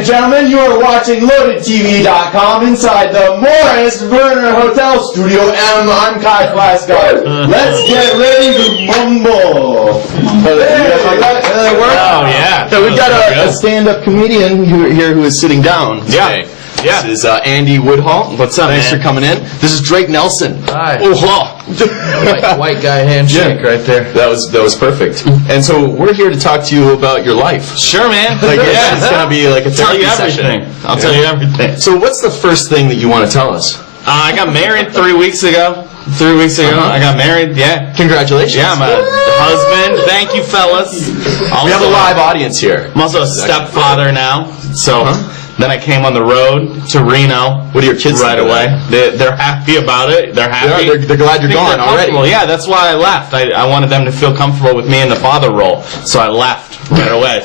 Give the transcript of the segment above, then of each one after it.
and gentlemen, you are watching LoadedTV.com inside the Morris Verner Hotel Studio M. I'm Kai Flasco. Let's get ready to mumble. Oh, yeah. So we've got a stand-up comedian here who is sitting down today. Yeah. This is Andy Woodhull. What's up, Thanks man? for coming in. This is Drake Nelson. Hi. Oh, White guy handshake right there. that was perfect. And so we're here to talk to you about your life. Sure, man. Like it's gonna be like a Tell you therapy everything. session. I'll tell you everything. So what's the first thing that you want to tell us? I got married 3 weeks ago. 3 weeks ago, I got married. Yeah. Congratulations. Yeah, I'm a husband. Thank you, fellas. We have a live audience here. I'm also a stepfather now. So then I came on the road to Reno. What do your kids right think of away? that? They're happy about it. They're happy. They're glad you're gone already. Yeah, that's why I left. I wanted them to feel comfortable with me in the father role. So I left right away.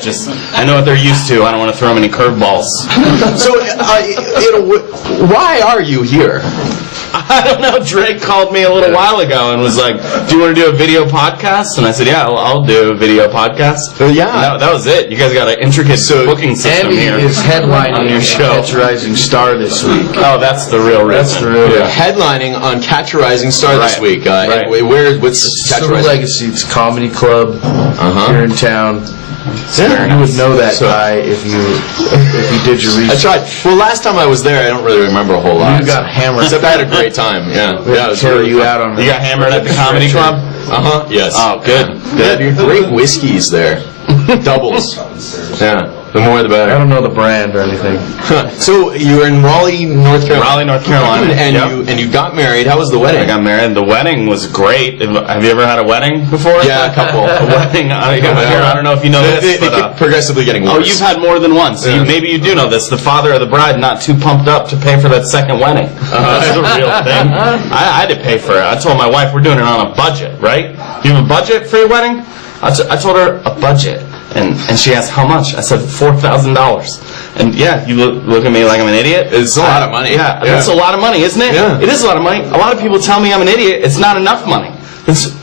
I know what they're used to. I don't want to throw them any curveballs. So, why are you here? I don't know. Drake called me a little while ago and was like, "Do you want to do a video podcast?" And I said, "Yeah, I'll do a video podcast." Yeah. That was it. You guys got an intricate booking system Andy here. is headlining on your show. Catch a Rising Star this week. Oh, that's the real reason. That's the real reason. Headlining on Catch a Rising Star this Right. week. Right. What's Catch a Silver Rising? Legacy. It's a comedy club here in town. You would know that guy if you did your I research. tried. Well, last time I was there, I don't really remember a whole lot. You got hammered. Except I had a great time. Yeah. Yeah, it was Carry really you fun. out on. You got hammered at the comedy club? Yes. Oh, good. Yeah, dude, great whiskeys there. Doubles. Yeah. The more the I better. don't know the brand or anything. So you were in Raleigh, North Carolina. Raleigh, North Carolina. And you got married. How was the wedding? I got married. The wedding was great. Have you ever had a wedding before? Yeah, a couple. A wedding. I don't know if you know They this, keep but progressively getting worse. oh, you've had more than one. So maybe you do know this. The father of the bride not too pumped up to pay for that second wedding. That's the real thing. I had to pay for it. I told my wife we're doing it on a budget, right? You have a budget for your wedding? I told her a budget. And she asked how much. I said $4,000. And yeah, you look at me like I'm an idiot. It's a lot of money. Yeah, that's a lot of money, isn't it? Yeah. It is a lot of money. A lot of people tell me I'm an idiot. It's not enough money.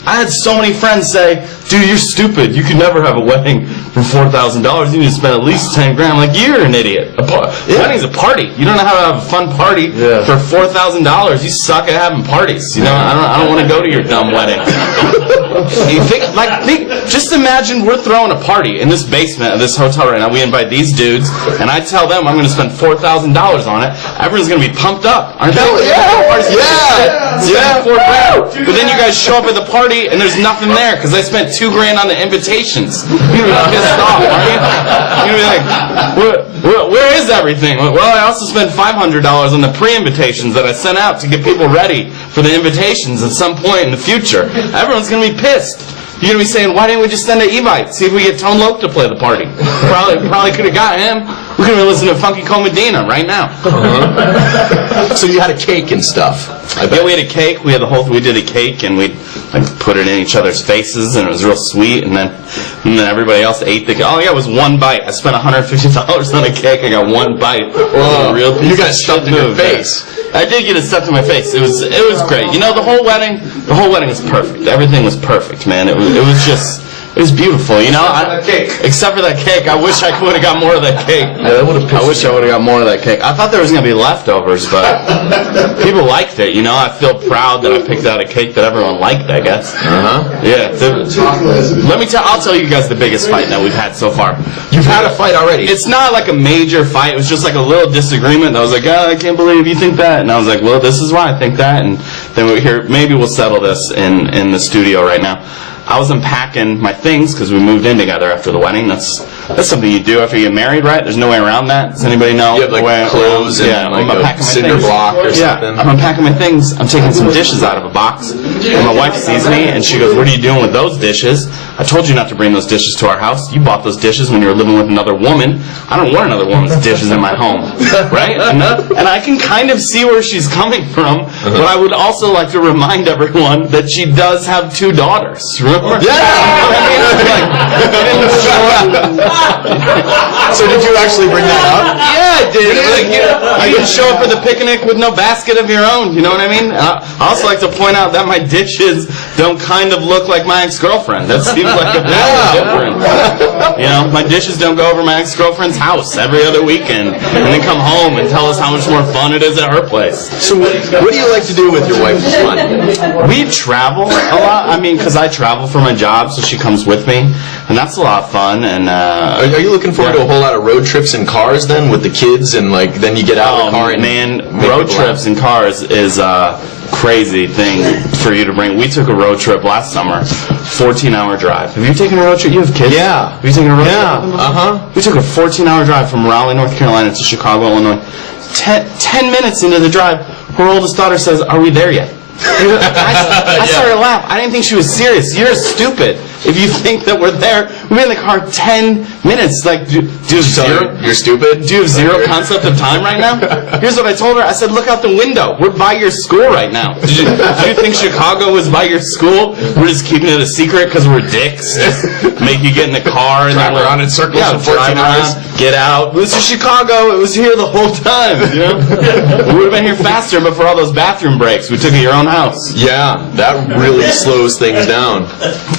I had so many friends say, "Dude, you're stupid. You could never have a wedding for $4,000. You need to spend at least 10 grand." I'm like, you're an idiot. Wedding's a party. You don't know how to have a fun party for $4,000. You suck at having parties. You know, I don't want to go to your dumb wedding. Just imagine we're throwing a party in this basement of this hotel right now. We invite these dudes, and I tell them I'm going to spend $4,000 on it. Everyone's going to be pumped up, aren't they? Yeah. $4 grand. But then you guys show up at the party, and there's nothing there because I spent $2 grand on the invitations. You're going to be pissed off, aren't you? You're going to be like, where is everything? Well, I also spent $500 on the pre-invitations that I sent out to get people ready for the invitations at some point in the future. Everyone's going to be pissed. You're going to be saying, why didn't we just send an Evite? See if we get Tone Loc to play the party. Probably could have got him. We could have listened to Funky Cole Medina right now. So you had a cake and stuff. Yeah, we had a cake. We did a cake, and we put it in each other's faces, and it was real sweet. And then everybody else ate the cake. All I got was one bite. I spent $150 on a cake. I got one bite. Whoa. You got stuffed in your face. I did get it stuffed in my face. It was great. You know, the whole wedding was perfect. Everything was perfect, man. It was beautiful, you know. Except for that cake. I wish I would have got more of that cake. I wish I would have got more of that cake. I thought there was going to be leftovers, but people liked it, you know. I feel proud that I picked out a cake that everyone liked, I guess. Yeah. I'll tell you guys the biggest fight that we've had so far. You've had a fight already. It's not like a major fight. It was just like a little disagreement. I was like, I can't believe you think that. And I was like, well, this is why I think that. And then maybe we'll settle this in the studio right now. I was unpacking my things because we moved in together after the wedding. That's something you do after you get married, right? There's no way around that. Does anybody know? You have like clothes and like a cinder block or something. I'm unpacking my things. I'm taking some dishes out of a box. And my wife sees me and she goes, "What are you doing with those dishes? I told you not to bring those dishes to our house. You bought those dishes when you were living with another woman. I don't want another woman's dishes in my home." Right? And I can kind of see where she's coming from, but I would also like to remind everyone that she does have 2 daughters. Remember summer. Yeah. So did you actually bring that up? Yeah, I did. Like, you didn't show up for the picnic with no basket of your own. You know what I mean? I also like to point out that my dishes don't kind of look like my ex-girlfriend. That seems like a bit different. You know, my dishes don't go over my ex-girlfriend's house every other weekend and then come home and tell us how much more fun it is at her place. So what do you like to do with your wife for fun? We travel a lot. I mean, because I travel for my job, so she comes with me, and that's a lot of fun. And are you looking forward to a whole lot of road trips in cars then with the kids, and like then you get out of the car and road trips in cars is a crazy thing for you to bring. We took a road trip last summer, 14-hour drive. Have you taken a road trip? You have kids? Yeah. Have you taken a road trip? Yeah. We took a 14-hour drive from Raleigh, North Carolina to Chicago, Illinois. 10 minutes into the drive, her oldest daughter says, "Are we there yet?" I started to laugh. I didn't think she was serious. You're stupid if you think that we're there. We've been in the car 10 minutes. Like, do you have zero? You're stupid? Do you have zero concept of time right now? Here's what I told her. I said, look out the window. We're by your school right now. Did you think Chicago was by your school? We're just keeping it a secret because we're dicks. Just make you get in the car and drive around in circles for 14 hours. Get out. This is Chicago. It was here the whole time. You know? We would have been here faster, but for all those bathroom breaks, we took it your own house. Yeah, that really slows things down.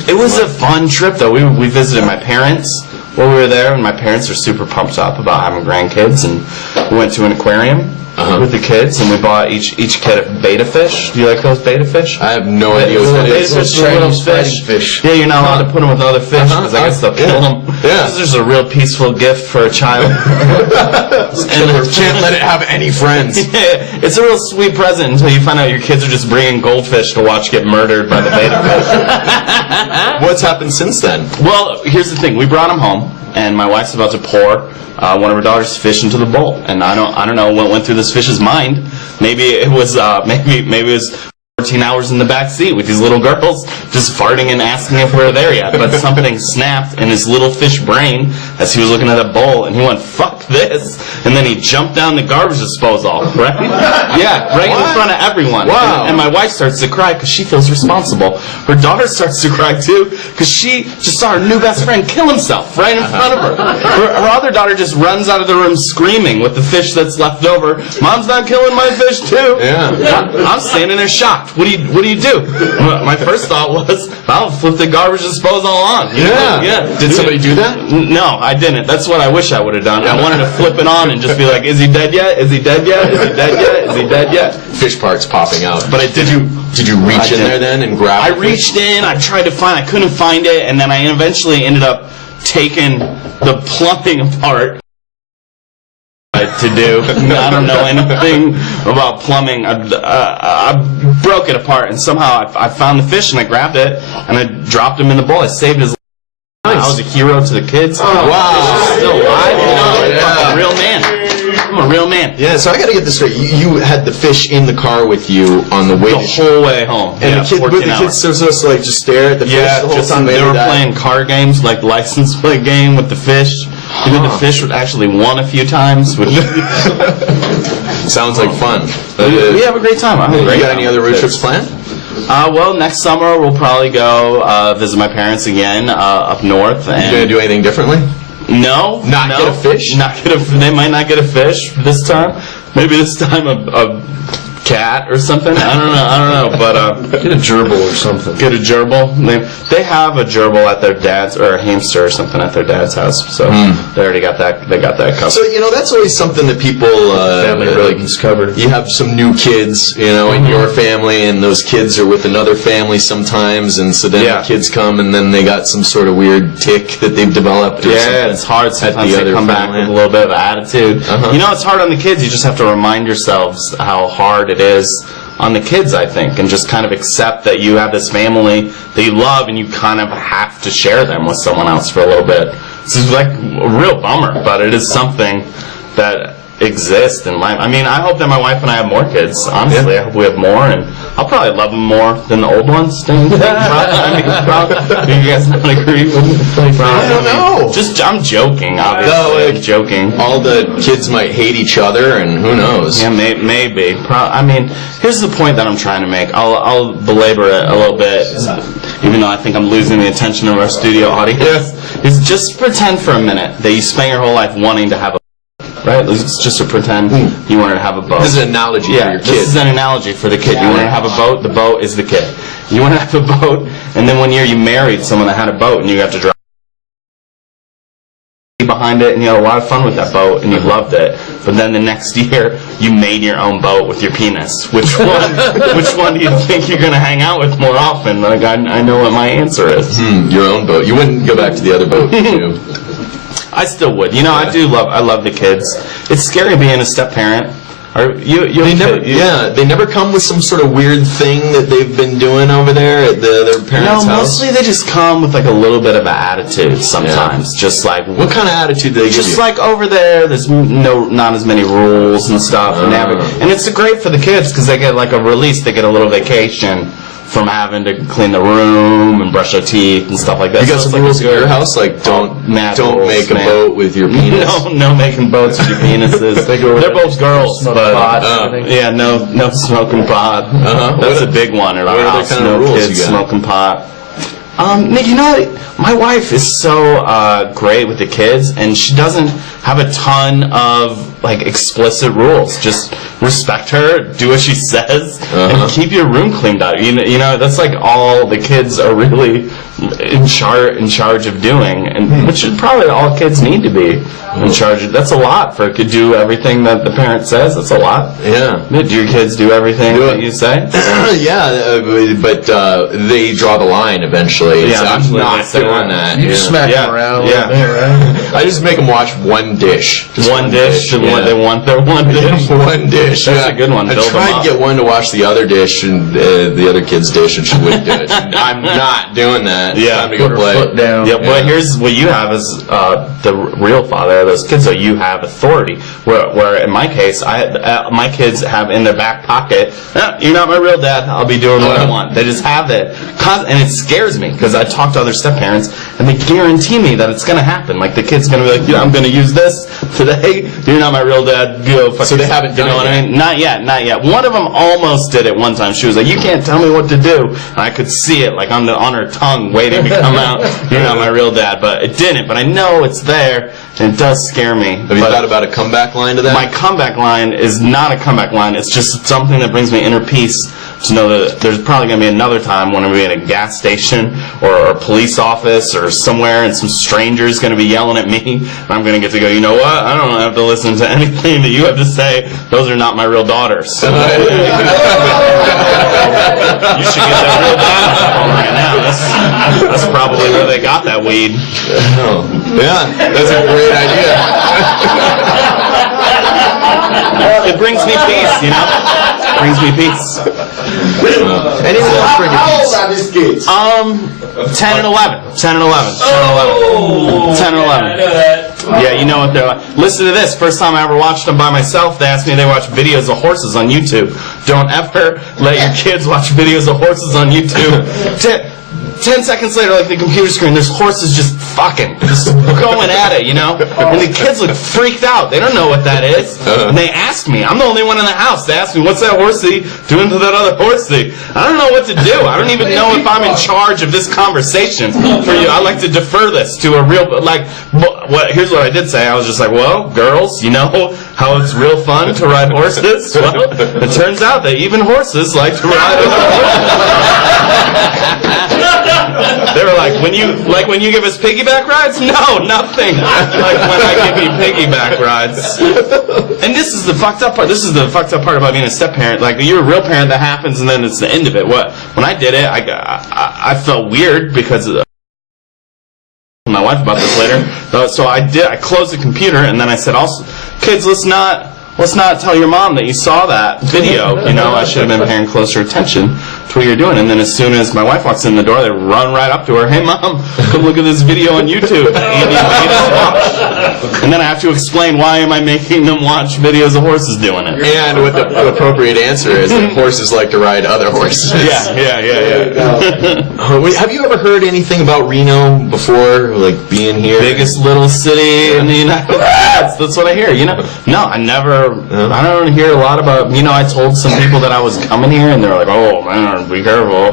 It was a fun trip, though. We visited my parents while we were there, and my parents are super pumped up about having grandkids, and we went to an aquarium with the kids, and we bought each kid a betta fish. Do you like those betta fish? I have no idea what that is. Betta fish are little fish. Yeah, you're not allowed to put them with other fish because I guess they'll kill them. Yeah. This is a real peaceful gift for a child. And can't let it have any friends. Yeah, it's a real sweet present until you find out your kids are just bringing goldfish to watch get murdered by the betta fish. What's happened since then? Well, here's the thing. We brought them home, and my wife's about to pour one of her daughter's fish into the bowl, and I don't know what went through this fish's mind. Maybe it was 14 hours in the back seat with these little girls just farting and asking if we're there yet. But something snapped in his little fish brain as he was looking at a bowl, and he went, "Fuck this!" And then he jumped down the garbage disposal, right? Yeah, right in front of everyone. Wow. And my wife starts to cry because she feels responsible. Her daughter starts to cry too because she just saw her new best friend kill himself right in front of her. Her other daughter just runs out of the room screaming with the fish that's left over. "Mom's not killing my fish too." Yeah. I'm standing there shocked. What do you do? My first thought was, I'll flip the garbage disposal on. Yeah. Did somebody do that? No, I didn't. That's what I wish I would have done. I wanted to flip it on and just be like, "Is he dead yet? Is he dead yet? Is he dead yet? Is he dead yet?" Fish parts popping out. But Did you reach in there then and grab? I reached in. I tried to find. I couldn't find it, and then I eventually ended up taking the plumbing apart. To do. I don't know anything about plumbing. I broke it apart, and somehow I found the fish, and I grabbed it, and I dropped him in the bowl. I saved his life. Nice. I was a hero to the kids. Oh, wow. He's still alive. You know, I'm a real man. I'm a real man. Yeah, so I got to get this straight. You had the fish in the car with you on the way the whole way home. And the kids were supposed to like just stare at the fish the whole time. They were playing card games, like license plate game with the fish. Even the fish would actually won a few times. Which sounds like fun. We have a great time. You got any other road trips planned? Well, next summer we'll probably go visit my parents again up north. And you gonna do anything differently? No. Not get a fish? They might not get a fish this time. Maybe this time a cat or something. I don't know. But get a gerbil or something. Get a gerbil. They have a gerbil at their dad's, or a hamster or something at their dad's house. So they already got that. They got that covered. So that's always something that people family really gets covered. You have some new kids, in your family, and those kids are with another family sometimes, and so then the kids come, and then they got some sort of weird tick that they've developed. Or something it's hard. Sometimes they come back with a little bit of attitude. It's hard on the kids. You just have to remind yourselves how hard it is on the kids, I think, and just kind of accept that you have this family that you love, and you kind of have to share them with someone else for a little bit. This is like a real bummer, but it is something that exists in life. I mean, I hope that my wife and I have more kids. Honestly, I hope we have more, and I'll probably love them more than the old ones. Don't you think? Do you guys not agree with me? I don't know. I'm joking, obviously. No, joking. All the kids might hate each other, and who knows? Yeah, maybe. I mean, here's the point that I'm trying to make. I'll belabor it a little bit. even though I think I'm losing the attention of our studio audience, is just pretend for a minute that you spent your whole life wanting to have a boat, right? It's just to pretend you wanted to have a boat. This is an analogy for your kid. This is an analogy for the kid. You want to have a boat, the boat is the kid. You want to have a boat, and then one year you married someone that had a boat, and you got to drive behind it, and you had a lot of fun with that boat, and you loved it. But then the next year, you made your own boat with your penis. Which one do you think you're going to hang out with more often? Like, I know what my answer is. Your own boat. You wouldn't go back to the other boat, would you? I still would. You know, I love the kids. It's scary being a step-parent. They never come with some sort of weird thing that they've been doing over there at their parents' house. Mostly they just come with like a little bit of an attitude sometimes. Just like, what kind of attitude do they give you? Just like over there, there's not as many rules and stuff, and it's great for the kids because they get like a release. They get a little vacation from having to clean the room and brush their teeth and stuff like that. You got some rules in your house, like don't make a boat with your penis. No making boats with your penises. They're both girls, but no smoking pot. That's a big one at our house. No kids smoking pot. You know, my wife is so great with the kids, and she doesn't have a ton of like explicit rules. Just respect her, do what she says, and keep your room cleaned out. You know, that's like all the kids are really in charge of doing, and which is probably all kids need to be in charge of. That's a lot for to do everything that the parent says. That's a lot. Yeah. Do your kids do everything that you say? but they draw the line eventually. Yeah, I'm not doing that. You smack them around a little bit, right? I just make them watch one dish. Just one dish. They want their one dish. One dish. That's a good one. I tried to get one to wash the other dish and the other kid's dish, and she wouldn't do it. I'm not doing that. Yeah, time to go play. Foot down. Yeah, but here's what you have is the real father of those kids. So you have authority. Where in my case, my kids have in their back pocket, "You're not my real dad. I'll be doing what I want." They just have it, and it scares me because I talk to other step parents, and they guarantee me that it's going to happen. Like the kid's going to be like, "Yeah, I'm going to use this today. You're not my real dad. Go fuck." So they haven't done it. You know what I mean? Not yet. One of them almost did it one time. She was like, "You can't tell me what to do," and I could see it like on her tongue, waiting to come out. "You're not my real dad," but it didn't. But I know it's there, and it does scare me. Have you thought about a comeback line to that? My comeback line is not a comeback line. It's just something that brings me inner peace to know that there's probably going to be another time when I'm going to be in a gas station or a police office or somewhere, and some stranger's going to be yelling at me, and I'm going to get to go, "You know what? I don't have to listen to anything that you have to say. Those are not my real daughters." You should get that real dad phone right now. That's probably where they got that weed. Yeah, that's a great idea. It brings me peace, you know? It brings me peace. Anything else bring you How old peace? are these kids? 10 and 11. 10 and 11. 10 and 11. I know that. Yeah, you know what they're like. Listen to this. First time I ever watched them by myself, they asked me if they watch videos of horses on YouTube. Don't ever let your kids watch videos of horses on YouTube. 10 seconds later, like the computer screen, there's horses just going at it, you know? And the kids look freaked out. They don't know what that is. And they ask me. I'm the only one in the house. They ask me, "What's that horsey doing to that other horsey?" I don't know what to do. I don't even know if I'm in charge of this conversation for you. I like to defer this to a real, here's what I did say. I was just like, "Well, girls, you know how it's real fun to ride horses? Well, it turns out that even horses like to ride horses." They were like, when you give us piggyback rides? No, nothing. Like when I give you piggyback rides. And this is the fucked up part. This is the fucked up part about being a step parent. Like you're a real parent, that happens, and then it's the end of it. When I did it, I felt weird because my wife about this later. So I closed the computer, and then I said, "Also, kids, let's not tell your mom that you saw that video. You know, I should have been paying closer attention to what you're doing." And then as soon as my wife walks in the door, they run right up to her. "Hey, Mom, come look at this video on YouTube that Andy made us watch." And then I have to explain, why am I making them watch videos of horses doing it? And what the appropriate answer is that horses like to ride other horses. Yeah. Have you ever heard anything about Reno before, like being here? Biggest little city in the United States. That's what I hear, you know? No, I never, I don't hear a lot about, you know, I told some people that I was coming here, and they're like, "Oh, man, Be careful.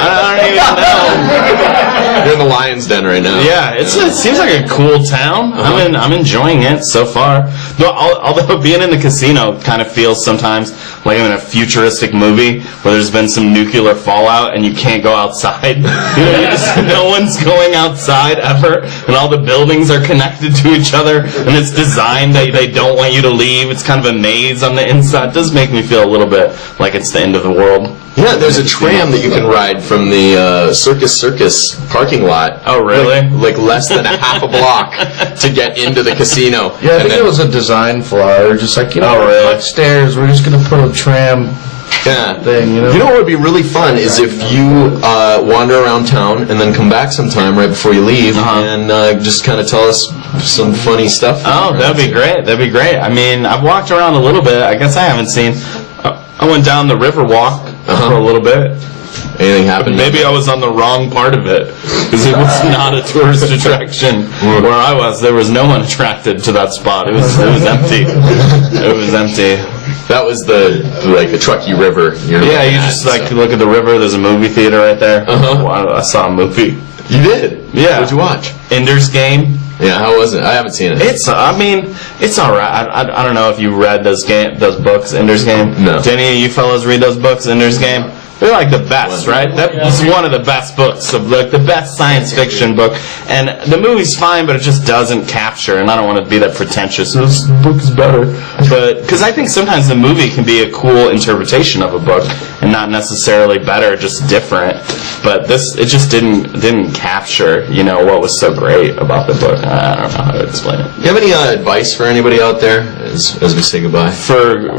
I don't even know. You're in the lion's den right now. Yeah, it seems like a cool town. I'm enjoying it so far. No, although being in the casino kind of feels sometimes like I'm in a futuristic movie where there's been some nuclear fallout and you can't go outside. No one's going outside ever, and all the buildings are connected to each other, and it's designed that they don't want you to leave. It's kind of a maze on the inside. It does make me feel a little bit like it's the end of the world. Yeah, there's a tram that you can ride from the Circus parking lot. Oh, really? Like less than a half a block to get into the casino. Yeah, I think it was a design flaw. Just like, upstairs, we're just going to put a tram thing, You know what would be really fun is if you wander around town and then come back sometime right before you leave and just kind of tell us some funny stuff. Oh, that'd be great. That'd be great. I mean, I've walked around a little bit. I guess I haven't seen... I went down the river walk for a little bit. Anything happened? Maybe I was on the wrong part of it, because it was not a tourist attraction. Where I was, there was no one attracted to that spot. It was empty. It was empty. That was the Truckee River. Yeah, you just look at the river. There's a movie theater right there. I saw a movie. You did? Yeah. What'd you watch? Ender's Game. Yeah, how was it? I haven't seen it. It's all right. I don't know if you read those books, Ender's Game. No. Do any of you fellows read those books, Ender's Game? They're like the best, right? That's one of the best books, of the best science fiction book. And the movie's fine, but it just doesn't capture, and I don't want to be that pretentious. This book is better. But, because I think sometimes the movie can be a cool interpretation of a book, and not necessarily better, just different. But it just didn't capture, what was so great about the book. I don't know how to explain it. You have any advice for anybody out there as we say goodbye? For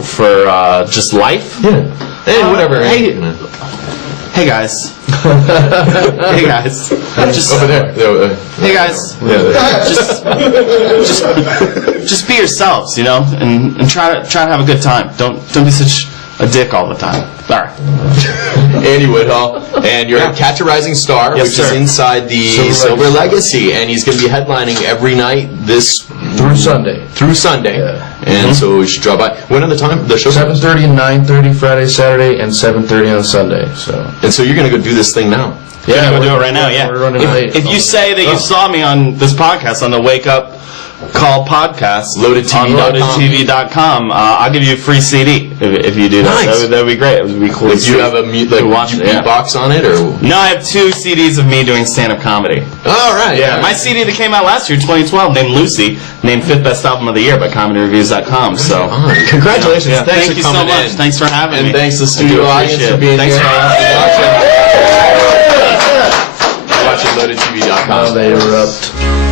just life? Yeah. Hey, whatever. Hey guys. Hey guys. Just over there. Hey guys. Just be yourselves, and try to have a good time. Don't be such a dick all the time. All right. Andy Woodhull, and you're at Catch a Rising Star, Yes, which sir. is inside the Silver Legacy, and he's going to be headlining every night through Sunday. Yeah. And so we should drop by. When are the show? 7:30 and 9:30 Friday, Saturday, and 7:30 on Sunday. And so you're going to go do this thing now. Yeah, we're do it right now. Yeah. We're running late. If you say that you saw me on this podcast, on the Wake Up Call podcast, LoadedTV.com. on LoadedTV.com, I'll give you a free CD if you do that. Nice. That'd be great. It would be cool. Do you have a beatbox on it, or? No, I have 2 CDs of me doing stand-up comedy. All right. Yeah, my CD that came out last year, 2012, named Lucy, named 5th Best Album of the Year by ComedyReviews.com. So, congratulations! Yeah, Thanks thank for you so coming much. in. Thanks for having me. And thanks to the studio audience for being Thanks here. for watching. Watching LoadedTV.com. They erupt.